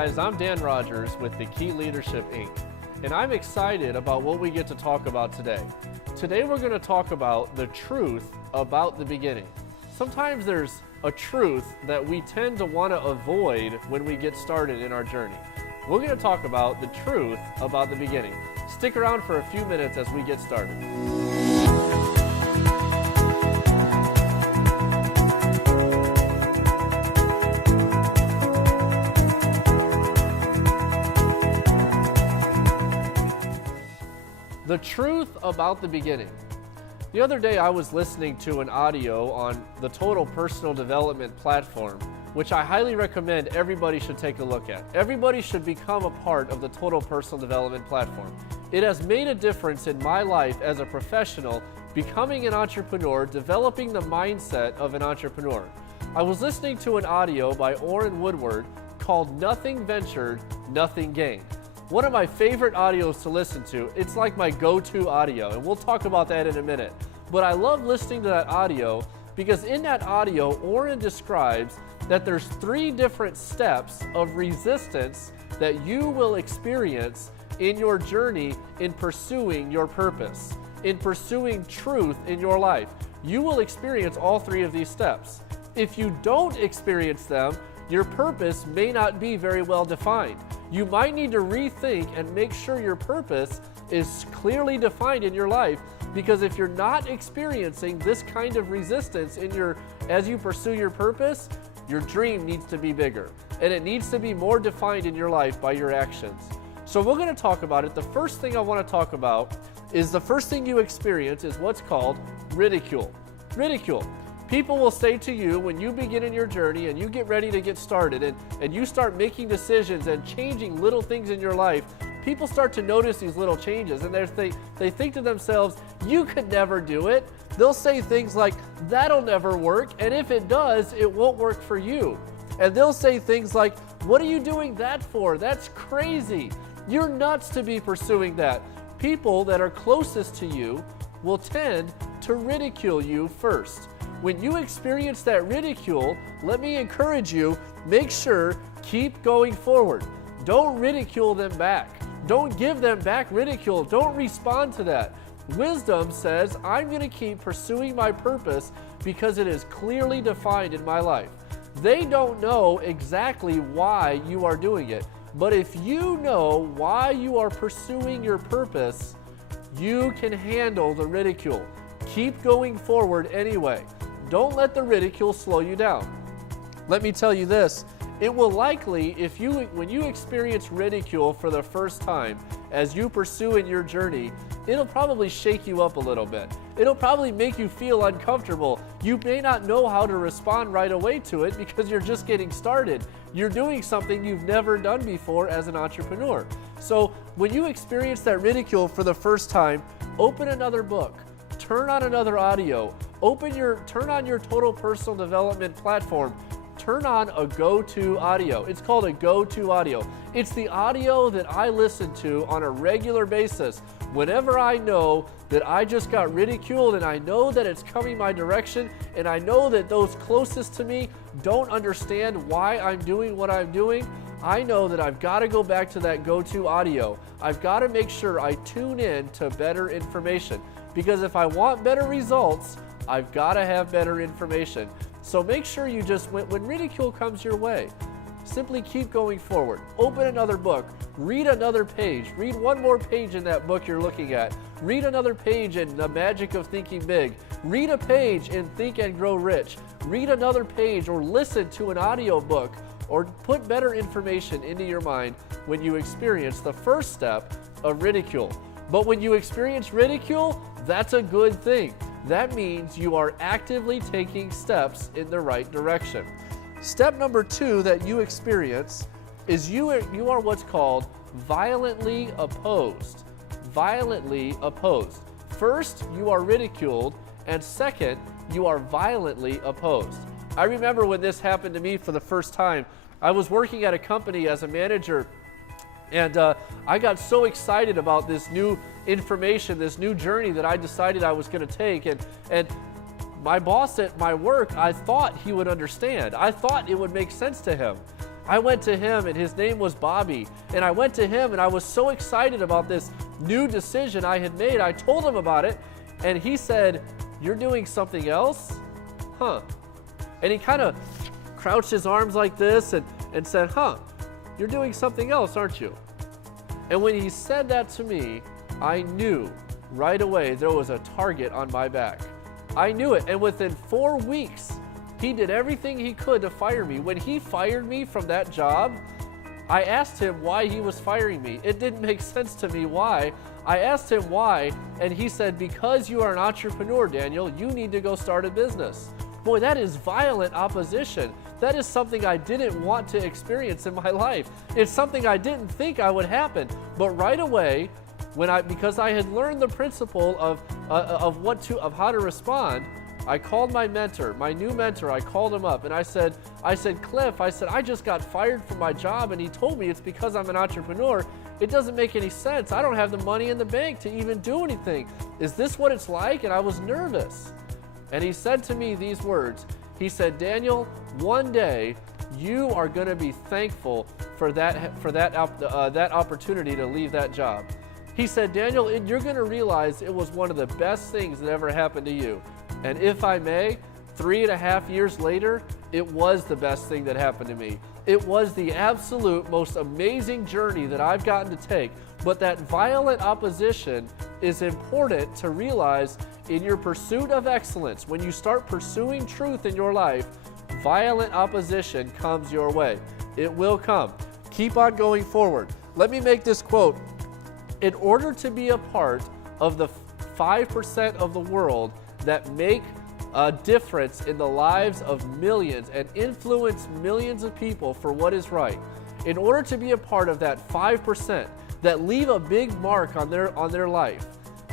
guys, I'm Dan Rodgers with the Key Leadership Inc. And I'm excited about what we get to talk about today. Today we're going to talk about the truth about the beginning. Sometimes there's a truth that we tend to want to avoid when we get started in our journey. We're going to talk about the truth about the beginning. Stick around for a few minutes as we get started. The truth about the beginning. The other day I was listening to an audio on the Total Personal Development platform, which I highly recommend everybody should take a look at. Everybody should become a part of the Total Personal Development platform. It has made a difference in my life as a professional, becoming an entrepreneur, developing the mindset of an entrepreneur. I was listening to an audio by Orrin Woodward called Nothing Ventured, Nothing Gained. One of my favorite audios to listen to. It's like my go-to audio, and we'll talk about that in a minute. But I love listening to that audio because in that audio, Orrin describes that there's 3 different steps of resistance that you will experience in your journey in pursuing your purpose, in pursuing truth in your life. You will experience all 3 of these steps. If you don't experience them, your purpose may not be very well defined. You might need to rethink and make sure your purpose is clearly defined in your life, because if you're not experiencing this kind of resistance as you pursue your purpose, your dream needs to be bigger, and it needs to be more defined in your life by your actions. So we're going to talk about it. The first thing I want to talk about is the first thing you experience is what's called ridicule. Ridicule. People will say to you when you begin in your journey and you get ready to get started and you start making decisions and changing little things in your life, people start to notice these little changes and they think to themselves, you could never do it. They'll say things like, that'll never work, and if it does, it won't work for you. And they'll say things like, what are you doing that for? That's crazy. You're nuts to be pursuing that. People that are closest to you will tend to ridicule you first. When you experience that ridicule, let me encourage you, make sure, keep going forward. Don't ridicule them back. Don't give them back ridicule. Don't respond to that. Wisdom says, I'm going to keep pursuing my purpose because it is clearly defined in my life. They don't know exactly why you are doing it, but if you know why you are pursuing your purpose, you can handle the ridicule. Keep going forward anyway. Don't let the ridicule slow you down. Let me tell you this, it will likely, when you experience ridicule for the first time, as you pursue in your journey, it'll probably shake you up a little bit. It'll probably make you feel uncomfortable. You may not know how to respond right away to it because you're just getting started. You're doing something you've never done before as an entrepreneur. So when you experience that ridicule for the first time, open another book, turn on another audio, turn on your Total Personal Development platform, turn on a go-to audio. It's called a go-to audio. It's the audio that I listen to on a regular basis whenever I know that I just got ridiculed and I know that it's coming my direction and I know that those closest to me don't understand why I'm doing what I'm doing. I know that I've got to go back to that go-to audio. I've got to make sure I tune in to better information, because if I want better results, I've got to have better information. So make sure you when ridicule comes your way, simply keep going forward. Open another book, read another page, read one more page in that book you're looking at, read another page in The Magic of Thinking Big, read a page in Think and Grow Rich, read another page or listen to an audio book, or put better information into your mind when you experience the first step of ridicule. But when you experience ridicule, that's a good thing. That means you are actively taking steps in the right direction. Step number 2 that you experience is you are what's called violently opposed. Violently opposed. First, you are ridiculed, and second, you are violently opposed. I remember when this happened to me for the first time. I was working at a company as a manager, and I got so excited about this new information, this new journey that I decided I was going to take. And my boss at my work, I thought he would understand. I thought it would make sense to him. I went to him, and his name was Bobby. And I went to him, and I was so excited about this new decision I had made. I told him about it, and he said, "You're doing something else? Huh." And he kind of crouched his arms like this and said, "Huh, you're doing something else, aren't you?" And when he said that to me, I knew right away there was a target on my back. I knew it. And within 4 weeks, he did everything he could to fire me. When he fired me from that job, I asked him why he was firing me. It didn't make sense to me why. I asked him why, and he said, "Because you are an entrepreneur, Daniel, you need to go start a business." Boy, that is violent opposition. That is something I didn't want to experience in my life. It's something I didn't think I would happen. But right away, because I had learned the principle of how to respond, I called my mentor, my new mentor. I called him up and I said, "Cliff, I just got fired from my job, and he told me it's because I'm an entrepreneur. It doesn't make any sense. I don't have the money in the bank to even do anything. Is this what it's like?" And I was nervous. And he said to me these words. He said, "Daniel, one day you are going to be thankful for that opportunity to leave that job." He said, "Daniel, you're going to realize it was one of the best things that ever happened to you." And if I may, 3.5 years later, it was the best thing that happened to me. It was the absolute most amazing journey that I've gotten to take. But that violent opposition is important to realize in your pursuit of excellence. When you start pursuing truth in your life, violent opposition comes your way. It will come. Keep on going forward. Let me make this quote. In order to be a part of the 5% of the world that make a difference in the lives of millions and influence millions of people for what is right, in order to be a part of that 5% that leave a big mark on their life,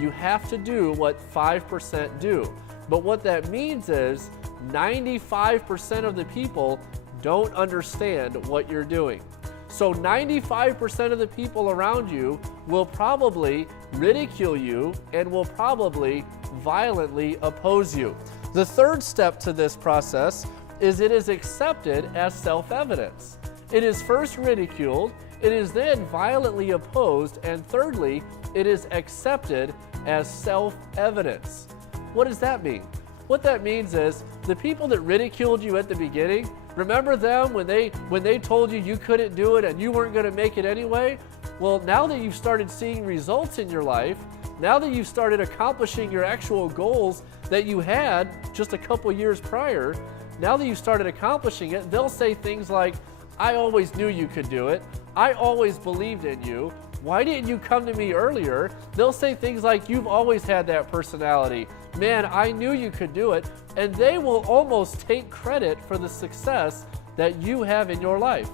you have to do what 5% do. But what that means is 95% of the people don't understand what you're doing. So 95% of the people around you will probably ridicule you and will probably violently oppose you. The third step to this process is it is accepted as self-evidence. It is first ridiculed, it is then violently opposed, and thirdly, it is accepted as self-evidence. What does that mean? What that means is the people that ridiculed you at the beginning, remember them when they told you you couldn't do it and you weren't going to make it anyway? Well, now that you've started seeing results in your life, now that you've started accomplishing your actual goals that you had just a couple years prior, now that you've started accomplishing it, they'll say things like, "I always knew you could do it. I always believed in you. Why didn't you come to me earlier?" They'll say things like, "You've always had that personality. Man, I knew you could do it." And they will almost take credit for the success that you have in your life.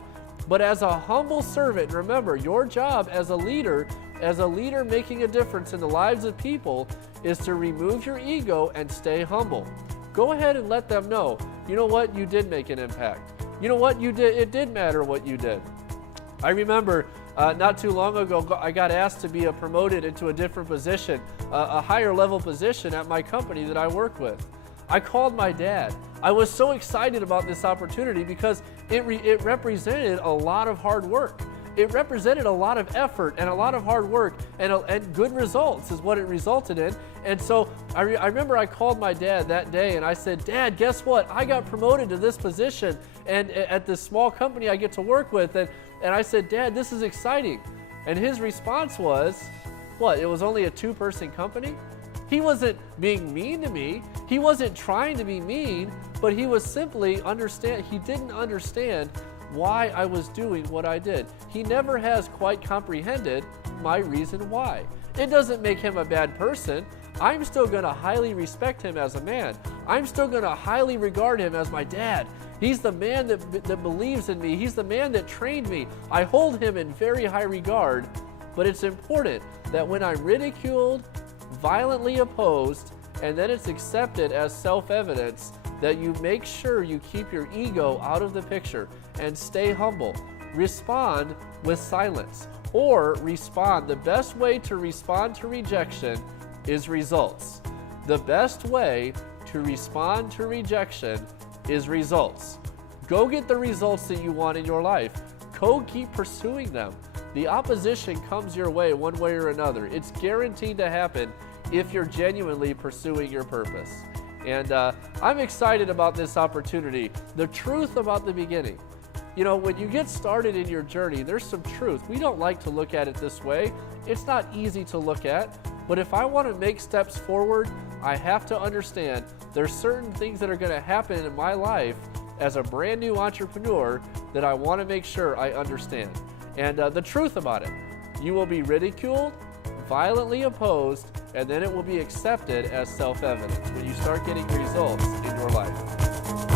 But as a humble servant, remember, your job as a leader making a difference in the lives of people, is to remove your ego and stay humble. Go ahead and let them know, you know what, you did make an impact. You know what, you did. It did matter what you did. I remember not too long ago, I got asked to be promoted into a different position, a higher level position at my company that I work with. I called my dad. I was so excited about this opportunity because it represented a lot of hard work. It represented a lot of effort and a lot of hard work and good results is what it resulted in. And so I remember I called my dad that day and I said, "Dad, guess what? I got promoted to this position and at this small company I get to work with." And I said, "Dad, this is exciting." And his response was, "What, it was only a 2-person company?" He wasn't being mean to me. He wasn't trying to be mean, but he was simply he didn't understand why I was doing what I did. He never has quite comprehended my reason why. It doesn't make him a bad person. I'm still going to highly respect him as a man. I'm still going to highly regard him as my dad. He's the man that believes in me. He's the man that trained me. I hold him in very high regard, but it's important that when I'm ridiculed, violently opposed, and then it's accepted as self-evidence, that you make sure you keep your ego out of the picture and stay humble. Respond with silence, or respond. The best way to respond to rejection is results. The best way to respond to rejection is results. Go get the results that you want in your life. Go keep pursuing them. The opposition comes your way one way or another. It's guaranteed to happen if you're genuinely pursuing your purpose. And I'm excited about this opportunity. The truth about the beginning. You know, when you get started in your journey, there's some truth. We don't like to look at it this way. It's not easy to look at, but if I want to make steps forward, I have to understand there's certain things that are going to happen in my life as a brand new entrepreneur that I want to make sure I understand. And the truth about it, you will be ridiculed, violently opposed, and then it will be accepted as self-evident when you start getting results in your life.